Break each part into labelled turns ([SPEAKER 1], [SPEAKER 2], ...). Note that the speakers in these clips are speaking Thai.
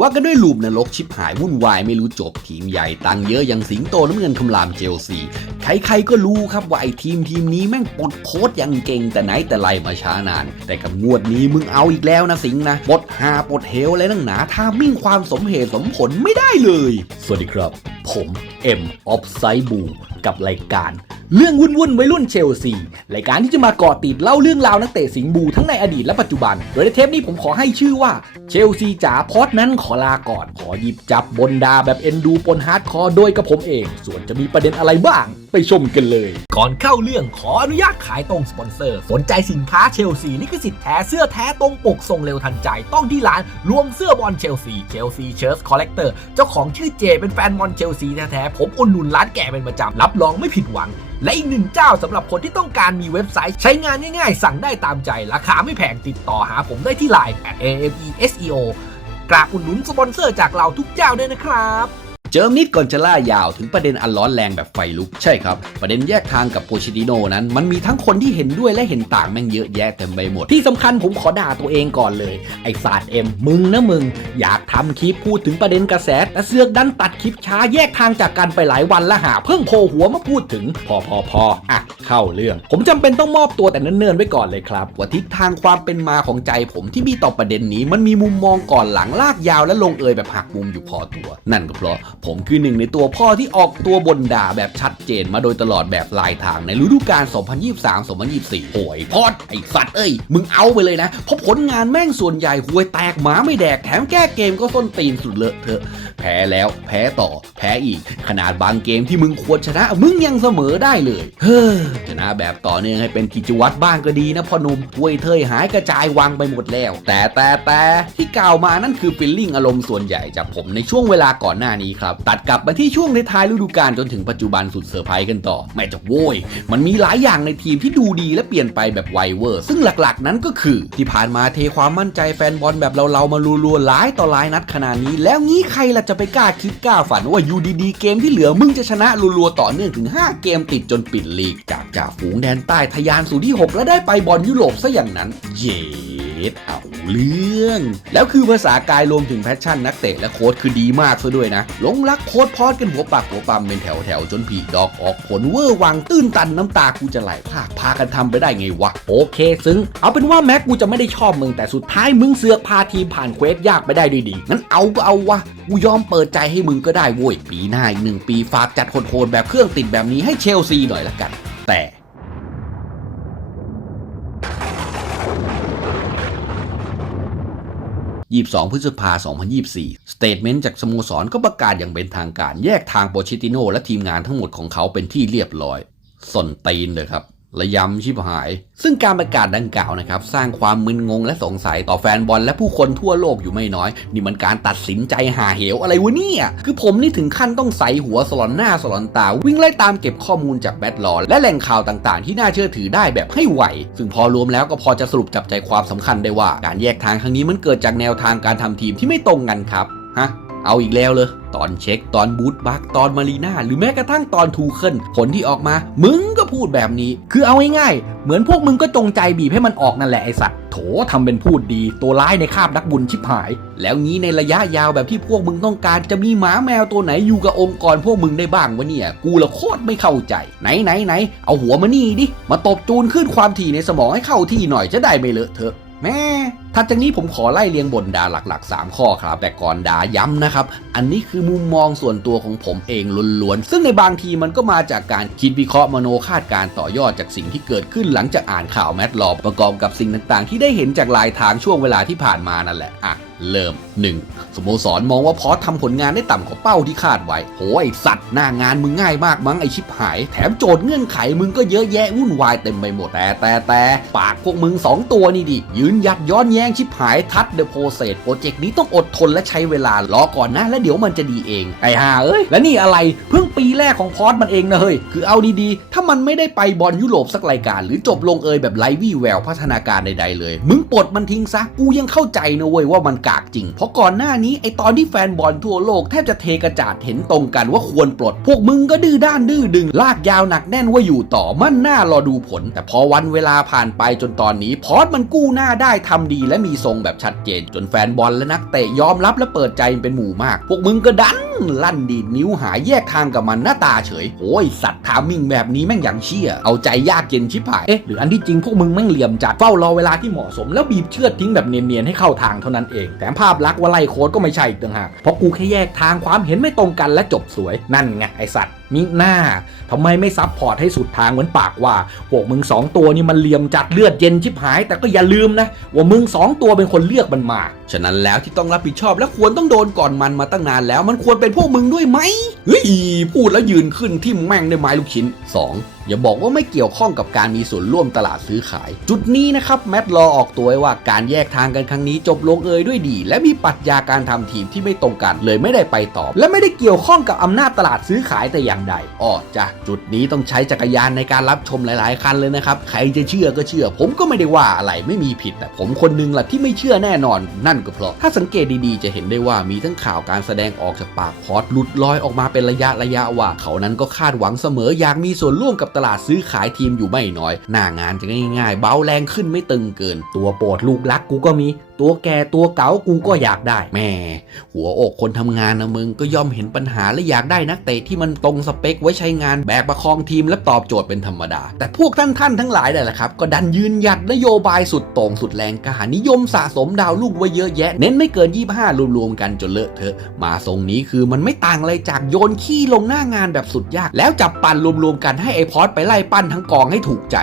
[SPEAKER 1] ว่ากันด้วยลูปนรกชิบหายวุ่นวายไม่รู้จบทีมใหญ่ตังเยอะอย่างสิงโตน้ำเงินคำรามเชลซีใครๆก็รู้ครับว่าไอ้ทีมทีมนี้แม่งปลดโค้ดอย่างเก่งแต่ไหนแต่ไรมาช้านาน แต่กับงวดนี้มึงเอาอีกแล้วนะสิงนะปลดหาปลดเฮลอะไรนั่งหนาถ้ามิ่งความสมเหตุสมผลไม่ได้เลย สวัสดีครับ ผมเอ็มออฟไซบูกับรายการเรื่องวุ่นวุ่นๆวัยรุ่นเชลซีรายการที่จะมาเกาะติดเล่าเรื่องราวนักเตะสิงห์บูทั้งในอดีตและปัจจุบัน โดยในเทปนี้ผมขอให้ชื่อว่าเชลซีจ๋าพอดนั้นขอลาก่อน ขอหยิบจับบนดาแบบเอ็นดูปนฮาร์ดคอร์โดยกับผมเอง ส่วนจะมีประเด็นอะไรบ้าง ไปชมกันเลย ก่อนเข้าเรื่องขออนุญาตขายตรงสปอนเซอร์ สนใจสินค้าเชลซีลิขสิทธิ์แท้เสื้อแท้ตรงปกส่งเร็วทันใจต้องที่ร้านรวมเสื้อบอลเชลซีเชลซีเชิร์ตคอลเลกเตอร์เจ้าของชื่อเจเป็นแฟนบอลเชลซีแท้ๆผมอุดหนุนร้านแก่เป็นประจำรับรองไม่ผิดหวังและอีกหนึ่งเจ้าสำหรับคนที่ต้องการมีเว็บไซต์ใช้งานง่ายๆ สั่งได้ตามใจ ราคาไม่แพงติดต่อหาผมได้ที่ไลน์ @ameseo กราบอุดหนุนสปอนเซอร์จากเราทุกเจ้าด้วยนะครับ เจิมนิดก่อนจะล่ายาวถึงประเด็นอันร้อนแรงแบบไฟลุก ใช่ครับ ประเด็นแยกทางกับโปชิติโนนั้น มันมีทั้งคนที่เห็นด้วยและเห็นต่างแม่งเยอะแยะเต็มไปหมด ที่สำคัญผมขอด่าตัวเองก่อนเลย ไอศาสตร์เอ็มมึงนะมึง อยากทำคลิปพูดถึงประเด็นกระแสแต่เสือกดันตัดคลิปช้าแยกทางจากกันไปหลายวันและหาเพิ่งโผล่หัวมาพูดถึงพอพอพออะเข้าเรื่อง ผมจำเป็นต้องมอบตัวแต่เนิ่นๆไว้ก่อนเลยครับว่าทิศทางความเป็นมาของใจผมที่มีต่อประเด็นนี้มันมีมุมมองก่อนหลังลากยาวและลงเอยแบบหักมุมอยู่พอตัว นั่นก็เพราะผมคือหนึ่งในตัวพ่อที่ออกตัวบนด่าแบบชัดเจนมาโดยตลอดแบบลายทางในฤดูกาล 2023-2024โอยพอดไอสัตว์เอ้ย มึงเอาไปเลยนะ เพราะผลงานแม่งส่วนใหญ่หวยแตกหมาไม่แดกแถมแก้เกมก็ส้นตีนสุดเลอะเทอะ แพ้แล้วแพ้ต่อ แพ้อีก ขนาดบางเกมที่มึงควรชนะ มึงยังเสมอได้เลย เฮ้อชนะแบบต่อเนื่องให้เป็นกิจวัตรบ้างก็ดีนะพ่อหนุ่มถวยเทยหายกระจายวางไปหมดแล้ว แต่แต่แต่ที่กล่าวมานั่นคือฟิลลิ่งอารมณ์ส่วนใหญ่จากผมในช่วงเวลาก่อนหน้านี้ครับตัดกลับมาที่ช่วงในท้ายฤดูกาลจนถึงปัจจุบันสุดเซอร์ไพรส์กันต่อ แม่จะโว้ย มันมีหลายอย่างในทีมที่ดูดีและเปลี่ยนไปแบบไวเวอร์ ซึ่งหลักๆ นั้นก็คือ ที่ผ่านมาเทความมั่นใจแฟนบอลแบบเราๆมารัวๆหลายต่อหลายนัดขนาดนี้ แล้วงี้ใครล่ะจะไปกล้าคิดกล้าฝันว่าอยู่ดีๆเกมที่เหลือมึงจะชนะรัวๆต่อเนื่องถึง 5 เกมติดจนปิดลีกจากจ่าฝูงแดนใต้ทะยานสู่ที่ 6 และได้ไปบอลยุโรปซะอย่างนั้น เย็ ดเอาเรื่อง แล้วคือภาษากายรวมถึงแพชชั่นนักเตะและโค้ชคือดีมากซะด้วยนะหลงรักโค้ชพอดกันหัวปากหัวปั๊มเป็นแถวแถวๆจนผีดอกออกผลเวอร์วังตื้นตันน้ำตากูจะไหลพากพากันทำไปได้ไงวะโอเค ซึ้งเอาเป็นว่าแม็กกูจะไม่ได้ชอบมึงแต่สุดท้ายมึงเสือกพาทีมผ่านเควสยากไปได้ด้วยดีงั้นเอาก็เอาวะกูยอมเปิดใจให้มึงก็ได้โว้ยปีหน้าอีกหนึ่งปีฝากจัดโหดๆแบบเครื่องติดแบบนี้ให้เชลซีหน่อยละกัน แต่ 22 พฤษภาคม2024 สเตทเมนต์จากสโมสรก็ประกาศอย่างเป็นทางการ แยกทางโปชิติโนและทีมงานทั้งหมดของเขาเป็นที่เรียบร้อยส่นตีนเลยครับ ระยำชิบหาย ซึ่งการประกาศดังกล่าวนะครับ สร้างความมึนงงและสงสัยต่อแฟนบอลและผู้คนทั่วโลกอยู่ไม่น้อย นี่มันการตัดสินใจหาเหวอะไรวะเนี่ย คือผมนี่ถึงขั้นต้องใส่หัวสลอนหน้าสลอนตา วิ่งไล่ตามเก็บข้อมูลจากแบทลอนและแหล่งข่าวต่างๆ ที่น่าเชื่อถือได้แบบให้ไหว ซึ่งพอรวมแล้วก็พอจะสรุปจับใจความสำคัญได้ว่า การแยกทางครั้งนี้มันเกิดจากแนวทางการทำทีมที่ไม่ตรงกันครับฮะ เอาอีกแล้วเลยตอนเช็คตอนบูทบักตอนมารีนาหรือแม้กระทั่งตอนทูเคิลผลที่ออกมา มึงก็พูดแบบนี้ คือเอาง่ายๆเหมือนพวกมึงก็จงใจบีบให้มันออกนั่นแหละไอสัตว์โถทำเป็นพูดดี ตัวร้ายในคาบนักบุญชิบหาย แล้วงี้ในระยะยาวแบบที่พวกมึงต้องการจะมีหมาแมวตัวไหนอยู่กับองค์กรพวกมึงได้บ้างวะเนี่ย กูละโคตรไม่เข้าใจ ไหนไหนไหนเอาหัวมานี่ดิมาตบจูนขึ้นความถี่ในสมองให้เข้าที่หน่อยจะได้ไม่เลอะเทอะแม่ ถัดจากนี้ผมขอไล่เรียงบนดาหลักๆ 3 ข้อครับ แต่ก่อนดาย้ำนะครับ อันนี้คือมุมมองส่วนตัวของผมเองล้วนๆ ซึ่งในบางทีมันก็มาจากการคิดวิเคราะห์มโนคาดการ์ต่อยอดจากสิ่งที่เกิดขึ้นหลังจากอ่านข่าวแมทลอปประกอบกับสิ่งต่างๆ ที่ได้เห็นจากลายทางช่วงเวลาที่ผ่านมานั่นแหละอะเริ่ม 1. สโมสรมองว่าพอสทำผลงานได้ต่ำกว่าเป้าที่คาดไว้ โหไอสัตว์หน้างานมึงง่ายมากมั้งไอชิบหาย แถมโจทย์เงื่อนไขมึงก็เยอะแยะวุ่นวายเต็มไปหมดแต่แต่แต่ปากพวกมึง 2 ตัวนี่ดิ ยืนยัดย้อนแย้งชิบหายทัดเดอะโพเซสโปรเจกต์นี้ต้องอดทนและใช้เวลารอก่อนนะ แล้วเดี๋ยวมันจะดีเอง ไอห่าเอ้ย แล้วนี่อะไรเพิ่งปีแรกของพอสมันเองนะเฮ้ยคือเอาดีๆ ถ้ามันไม่ได้ไปบอลยุโรปสักรายการ หรือจบลงเอยแบบไร้วี่แววพัฒนาการใดๆเลย มึงปลดมันทิ้งซะกูยังเข้าใจนะเว้ยว่ามันกากจริง เพราะก่อนหน้านี้ไอตอนที่แฟนบอลทั่วโลกแทบจะเทกระจาดเห็นตรงกันว่าควรปลด พวกมึงก็ดื้อด้านดื้อดึง ลากยาวหนักแน่นว่าอยู่ต่อมั่นหน้ารอดูผล แต่พอวันเวลาผ่านไปจนตอนนี้ พอร์ตมันกู้หน้าได้ทำดีและมีทรงแบบชัดเจน จนแฟนบอลและนักเตะยอมรับและเปิดใจเป็นหมู่มาก พวกมึงก็ดันลั่นดีดนิ้วหายแยกทางกับมันหน้าตาเฉยโอ้ยสัตว์ทามิ่งแบบนี้แม่งอย่างเชี่ยเอาใจยากเย็นชิบหาย
[SPEAKER 2] เอ๊ะหรืออันที่จริงพวกมึงแม่งเหลี่ยมจัดเฝ้ารอเวลาที่เหมาะสมแล้วบีบเชือดทิ้งแบบเนียนๆให้เข้าทางเท่านั้นเองแถมภาพลักษณ์ว่าไล่โค้ดก็ไม่ใช่อีกต่างหากเพราะกูแค่แยกทางความเห็นไม่ตรงกันและจบสวยนั่นไงไอสัตว์มิหน้าทำไมไม่ซับพอร์ตให้สุดทางเหมือนปากว่าพวกมึงสองตัวนี่มันเหลี่ยมจัดเลือดเย็นชิบหาย แต่ก็อย่าลืมนะ ว่ามึงสองตัวเป็นคนเลือกมันมา
[SPEAKER 1] ฉะนั้นแล้วที่ต้องรับผิดชอบและควรต้องโดนก่อนมันมาตั้งนานแล้ว มันควรเป็นพวกมึงด้วยไหมเฮ้ยพูดแล้วยืนขึ้นที่แม่งด้วยไม้ลูกชิ้น 2. อย่าบอกว่าไม่เกี่ยวข้องกับการมีส่วนร่วมตลาดซื้อขาย จุดนี้นะครับแมตต์รอออกตัวไว้ว่าการแยกทางกันครั้งนี้จบลงเอยด้วยดี และมีปรัชญาการทำทีมที่ไม่ตรงกันเลยไม่ได้ไปต่อ
[SPEAKER 2] และไม่ได้เกี่ยวข้องกับอำนาจตลาดซื้อขายแต่อย่างใด
[SPEAKER 1] อ๋อจ้ะจุดนี้ต้องใช้จักรยานในการรับชมหลาย ๆ คันเลยนะครับใครจะเชื่อก็เชื่อ ผมก็ไม่ได้ว่าอะไรไม่มีผิด แต่ผมคนหนึงแหละที่ไม่เชื่อแน่นอน นั่นก็เพราะถ้าสังเกตดี ๆ จะเห็นได้ว่ามีทั้งข่าวการแสดงออกจากปากพอร์ตหลุดลอยออกมาเป็นระยะระยะว่า เขานั้นก็คาดหวังเสมออยากมีส่วนร่วมกับตลาดซื้อขายทีมอยู่ไม่น้อย หน้างานจะง่ายๆ เบาแรงขึ้นไม่ตึงเกิน
[SPEAKER 2] ตัวโปรดลูกรักกูก็มีตัวแก่ตัวเก๋ากูก็อยากได้
[SPEAKER 1] แม่หัวอกคนทำงานนะมึงก็ย่อมเห็นปัญหาและอยากได้นักเตะที่มันตรงสเปคไว้ใช้งานแบกประคองทีมและตอบโจทย์เป็นธรรมดา แต่พวกท่านท่านทั้งหลายนั่แหละครับ ก็ดันยืนหยัดนโยบายสุดโต่งสุดแรงกล้านิยมสะสมดาวลูกไว้เยอะแยะ เน้นไม่เกิน 25 รวมๆกันจนเลอะเทอะ มาทรงนี้คือมันไม่ต่างอะไรจากโยนขี้ลงหน้างานแบบสุดยาก แล้วจับปั่นรวมๆกันให้ไอพอดไปไล่ปั้นทั้งกองให้ถูกใจ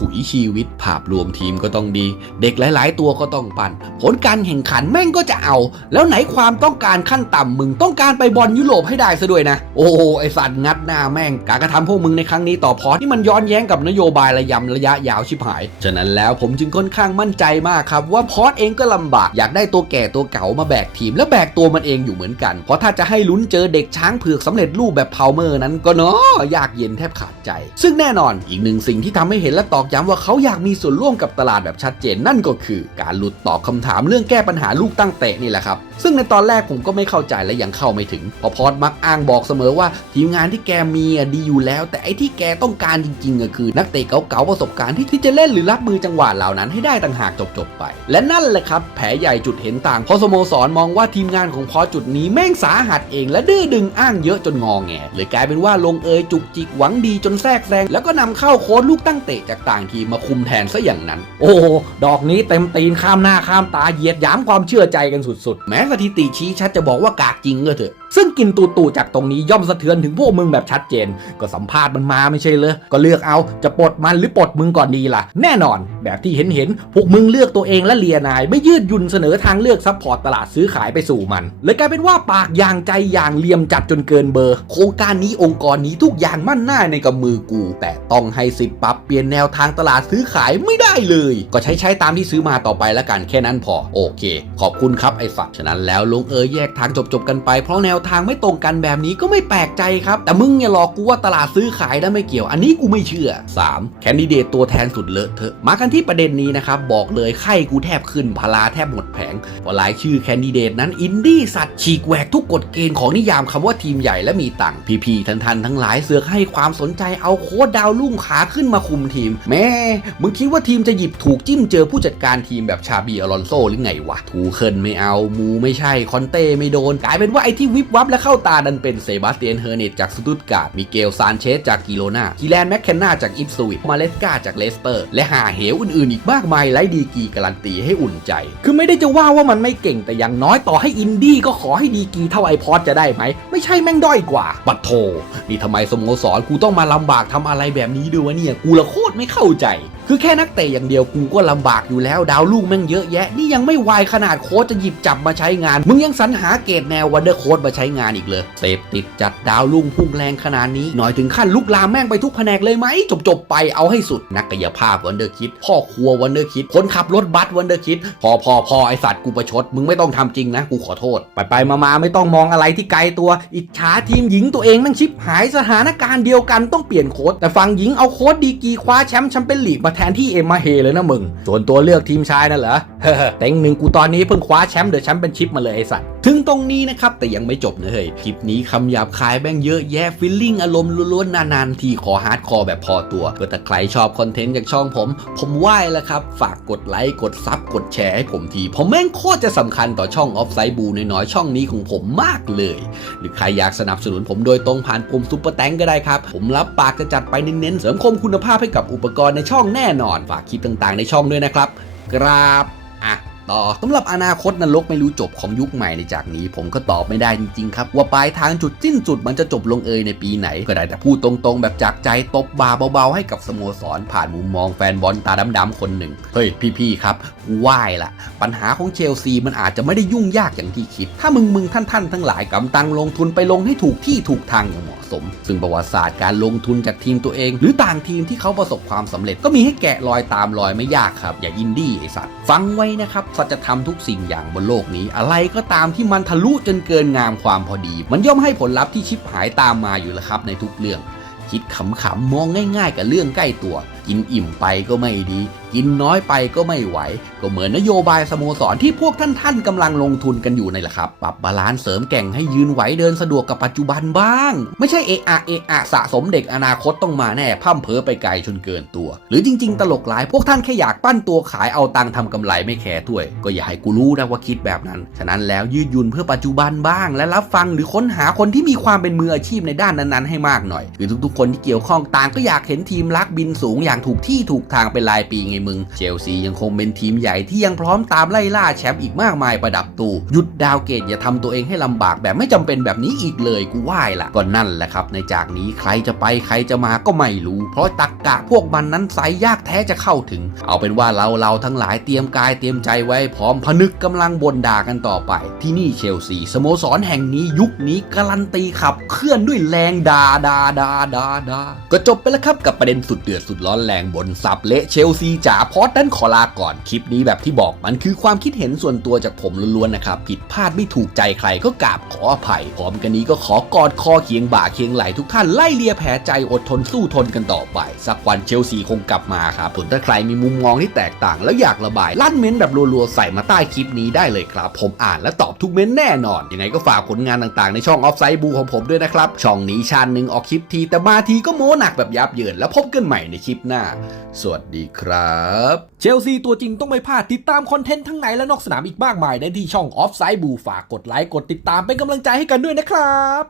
[SPEAKER 1] ถุยชีวิต ภาพรวมทีมก็ต้องดี เด็กหลาย ๆ ตัวก็ต้องปั่นผลการแข่งขันแม่งก็จะเอา แล้วไหนความต้องการขั้นต่ำมึงต้องการไปบอลยุโรปให้ได้ซะด้วยนะ โอ้โหไอสัตว์งัดหน้าแม่ง การกระทำพวกมึงในครั้งนี้ต่อพอที่มันย้อนแย้งกับนโยบายระยำระยะยาวชิบหาย ฉะนั้นแล้วผมจึงค่อนข้างมั่นใจมากครับ ว่าพอสเองก็ลำบากอยากได้ตัวแก่ตัวเก่ามาแบกทีม และแบกตัวมันเองอยู่เหมือนกัน เพราะถ้าจะให้ลุ้นเจอเด็กช้างเผือกสำเร็จรูปแบบพาวเมอร์นั้นก็เนาะยากเย็นแทบขาดใจ ซึ่งแน่นอนอีกหนึ่งสิ่งที่ทำให้เห็นและตอกย้ำว่าเขาอยากมีส่วนร่วมกับตลาดแบบชัดเจนนั่นก็คือ การหลุดตอบคำถามเรื่องแก้ปัญหาลูกตั้งเตะนี่แหละครับ ซึ่งในตอนแรกผมก็ไม่เข้าใจและยังเข้าไม่ถึงพอพอดมักอ้างบอกเสมอว่า ทีมงานที่แกมีดีอยู่แล้ว แต่ไอ้ที่แกต้องการจริงๆอะคือ นักเตะเก่าๆประสบการณ์ที่ที่จะเล่นหรือรับมือจังหวะเหล่านั้นให้ได้ต่างหากจบๆไป และนั่นแหละครับแผลใหญ่จุดเห็นต่างเพราะสโมสรมองว่าทีมงานของพอจุดนี้แม่งสาหัสเอง และดื้อดึงอ้างเยอะจนงอแงเลยกลายเป็นว่าลงเอยจุกจิกหวังดีจนแทรกแซงแล้วก็นำเข้าโค้ดลูกตั้งเตะจากต่างทีมมาคุมแทนซะอย่างนั้น
[SPEAKER 2] โอ้โหดอกนี้เต็มตีนข้ามหน้าข้ามตาเหยียดหยามความเชื่อใจกันสุด
[SPEAKER 1] แม้สถิติชี้ชัดจะบอกว่ากากจริงก็เถอะ
[SPEAKER 2] ๆ ซึ่งกินตูตูจากตรงนี้ย่อมสะเทือนถึงพวกมึงแบบชัดเจน ก็สัมภาษณ์มันมาไม่ใช่เลยก็เลือกเอาจะปลดมันหรือปลดมึงก่อนดีล่ะ แน่นอน แบบที่เห็นเห็นพวกมึงเลือกตัวเองและเลียนาย ไม่ยืดหยุ่นเสนอทางเลือกซัพพอร์ตตลาดซื้อขายไปสู่มันเลยกลายเป็นว่าปากอย่างใจอย่างเหลี่ยมจัดจนเกินเบอร์
[SPEAKER 1] โครงการนี้องค์กรนี้ทุกอย่างมั่นหน้าในกำมือกู แต่ต้องให้สิทธิ์ปรับเปลี่ยนแนวทางตลาดซื้อขายไม่ได้เลย ก็ใช้ใช้ตามที่ซื้อมาต่อไปแล้วกันแค่นั้นพอ โอเค ขอบคุณครับไอ้ฝักฉะนั้นแล้วลงเอยแยกทางจบจบๆกันไปเพราะแนวทางไม่ตรงกันแบบนี้ก็ไม่แปลกใจครับ แต่มึงอย่าหลอกกูว่าตลาดซื้อขายนะไม่เกี่ยว อันนี้กูไม่เชื่อ 3. แคนดิเดตตัวแทนสุดเลอะเทอะมากันที่ประเด็นนี้นะครับ บอกเลยไข้กูแทบขึ้นพลาแทบหมดแผงเพราะรายชื่อแคนดิเดตนั้นอินดี้สัตว์ฉีกแหวกทุกกฎเกณฑ์ของนิยามคำว่าทีมใหญ่และมีตังค์พี่ๆทันๆทั้งหลายเสือกให้ความสนใจเอาโค้ดดาวรุ่งขาขึ้นมาคุมทีม แม่มึงคิดว่าทีมจะหยิบถูกจิ้มเจอผู้จัดการทีมแบบชาบีอลอนโซหรือไงวะทูเคิลไม่เอามูไม่ใช่คอนเต้ไม่โดนกลายเป็นว่าไอ้ที่วิบวับและเข้าตาดันเป็นเซบาสเตียนเฮอร์เนตจากสตุตการ์ดมิเกลซานเชสจากกิโลนากิแลนแมคเคนนาจากอิปสวิตมาเลสกาจากเลสเตอร์ และหาเหวอื่นๆ อีกมากมายไร้ดีกีการันตีให้อุ่นใจ
[SPEAKER 2] คือไม่ได้จะว่าว่ามันไม่เก่งแต่อย่างน้อยต่อให้อินดี้ก็ขอให้ดีกีเท่าไอพอดจะได้ไหม ไม่ใช่แม่งด้อยกว่า
[SPEAKER 1] ปัดโทนี่ทำไมสโมสรกูต้องมาลำบากทำอะไรแบบนี้ด้วยวะเนี่ย กูละโคตรไม่เข้าใจ คือแค่นักเตะอย่างเดียวกูก็ลำบากอยู่แล้ว ดาวลูกแม่งเยอะแยะ นี่ยังไม่วายขนาดโค้ชจะหยิบจับมาใช้งาน มึงยังสรรหาเกรดแนววันเดอร์โค้ชมาใช้งานอีกเลยเสพติดจัดดาวลุ่งพุ่งแรงขนาดนี้ หน่อยถึงขั้นลุกลามแม่งไปทุกแผนกเลยไหมจบจบๆไปเอาให้สุดนักกายภาพวันเดอร์คิด พ่อครัววันเดอร์คิดคนขับรถบัสวันเดอร์คิดพอพอพอไอสัตว์กูประชด มึงไม่ต้องทำจริงนะกูขอโทษ
[SPEAKER 2] ไปไปมามาไม่ต้องมองอะไรที่ไกลตัวอิจฉาทีมหญิงตัวเองแม่งชิบหายสถานการณ์เดียวกันต้องเปลี่ยนโค้ดแต่ฝั่งหญิงเอาโค้ดดีกีคว้าแชมป์แชมเปี้ยนลีกมาททนที่เอ็มมาเฮเลยนะมึง ส่วนตัวเลือกทีมชายนั่นเหรอเฮ้อเต็งหนึ่งกูตอนนี้เพิ่งคว้าแชมป์เดอะแชมเปี้ยนชิพมาเลยไอสัตว์
[SPEAKER 1] ถึงตรงนี้นะครับ แต่ยังไม่จบนะเฮ้ยคลิปนี้คำหยาบคายแบ่งเยอะแยะฟิลลิ่งอารมณ์ล้วนๆนานๆ ที่ขอฮาร์ดคอร์แบบพอตัวก็แต่ใครชอบคอนเทนต์จากช่องผม ผมไหว้แล้วครับ ฝากกดไลค์กดซับกดแชร์ให้ผมทีผมแม่งโคตรจะสำคัญต่อช่องออฟไซด์บูน้อยๆช่องนี้ของผมมากเลย หรือใครอยากสนับสนุนผมโดยตรงผ่านปุ่มซุปเปอร์แตงก็ได้ครับผมรับปากจะจัดไปเน้นๆเสริมคมคุณภาพให้กับอุปกรณ์ในช่องแน่นอน ฝากคลิปต่างๆในช่องด้วยนะครับ กราบอะ ต่อสำหรับอนาคตนรกไม่รู้จบของยุคใหม่ในจากนี้ ผมก็ตอบไม่ได้จริงๆครับ ว่าปลายทางจุดสิ้นสุดมันจะจบลงเอยในปีไหน ก็ได้แต่พูดตรงๆ แบบจากใจตบบาเบาๆให้กับสโมสร ผ่านมุมมองแฟนบอลตาดำๆคนหนึ่งเฮ้ยพี่ๆครับกูไหว้ละปัญหาของเชลซีมันอาจจะไม่ได้ยุ่งยากอย่างที่คิด ถ้ามึงมึงท่านๆทั้งหลายกำตังลงทุนไปลงให้ถูกที่ถูกทางอย่างเหมาะสม ซึ่งประวัติศาสตร์การลงทุนจากทีมตัวเอง หรือต่างทีมที่เขาประสบความสำเร็จก็มีให้แกะรอยตามรอยไม่ยากครับ อย่าอินดี้ไอสัตว์ฟังไว้นะครับสัจะทำทุกสิ่งอย่างบนโลกนี้ อะไรก็ตามที่มันทะลุจนเกินงามความพอดี มันย่อมให้ผลลัพธ์ที่ชิบหายตามมาอยู่แล้วครับในทุกเรื่อง คิดขำๆมองง่าย ๆ กับเรื่องใกล้ตัว กินอิ่มไปก็ไม่ดี กินน้อยไปก็ไม่ไหว ก็เหมือนนโยบายสโมสรที่พวกท่านๆกำลังลงทุนกันอยู่ในแหละครับ ปรับบาลานซ์เสริมแก่งให้ยืนไหวเดินสะดวกกับปัจจุบันบ้าง ไม่ใช่เอะอะเอะอะสะสมเด็กอนาคตต้องมาแน่พ่ำเพอไปไกลจนเกินตัว หรือจริง ๆ ตลกหลายพวกท่านแค่อยากปั้นตัวขายเอาตังค์ทำกำไรไม่แคร์ถ้วย ก็อย่าให้กูรู้นะว่าคิดแบบนั้น ฉะนั้นแล้วยืดหยุ่นเพื่อปัจจุบันบ้าง และรับฟังหรือค้นหาคนที่มีความเป็นมืออาชีพในด้านนั้นๆ ให้มากหน่อย คือทุกๆ คนที่เกี่ยวข้องต่างก็อยากเห็นทีมรักบินสูงอย่างถูกที่ถูกทางเป็นรายปีไงมึง เชลซียังคงเป็นทีมใหญ่ที่ยังพร้อมตามไล่ล่าแชมป์อีกมากมายประดับตู้หยุดดาวเกตอย่าทำตัวเองให้ลำบากแบบไม่จำเป็นแบบนี้อีกเลยกูไหว้ละก็นั่นแหละครับ ในจากนี้ใครจะไปใครจะมาก็ไม่รู้ เพราะตักกะพวกมันนั้นไซยากแท้จะเข้าถึง เอาเป็นว่าเราเราทั้งหลายเตรียมกายเตรียมใจไว้พร้อมผนึกกำลังบนด่ากันต่อไป ที่นี่เชลซีสโมสรแห่งนี้ยุคนี้การันตีขับเคลื่อนด้วยแรงดาดาดาดาดาก็จบไปแล้วครับกับประเด็นสุดเดือดสุดร้อนแรงบนสับเละเชลซีจ๋าพอดนั้นขอลาก่อนคลิปนี้แบบที่บอกมันคือความคิดเห็นส่วนตัวจากผมล้วนๆนะครับ ผิดพลาดไม่ถูกใจใครก็กราบขออภัย พร้อมกันนี้ก็ขอกอดคอเคียงบ่าเคียงไหลทุกท่านไล่เลียแผลใจอดทนสู้ทนกันต่อไป สักวันเชลซีคงกลับมาครับส่วนถ้าใครมีมุมมองที่แตกต่าง แล้วอยากระบายลั่นเม้นแบบรัวๆใส่มาใต้คลิปนี้ได้เลยครับ ผมอ่านและตอบทุกเม้นแน่นอนยังไงก็ฝากผลงานต่างๆ ในช่องออฟไซด์บูของผมด้วยนะครับช่องนี้ชาญหนึ่งออกคลิปทีแต่มาทีก็โม้หนักแบบยับเยินแล้วพบกันใหม่ในคลิปหน้า สวัสดีครับ
[SPEAKER 2] เชลซีตัวจริงต้องไม่พลาดติดตามคอนเทนต์ทั้งในและนอกสนามอีกมากมายได้ที่ช่องออฟไซด์บูฝากกดไลค์กดติดตามเป็นกำลังใจให้กันด้วยนะครับ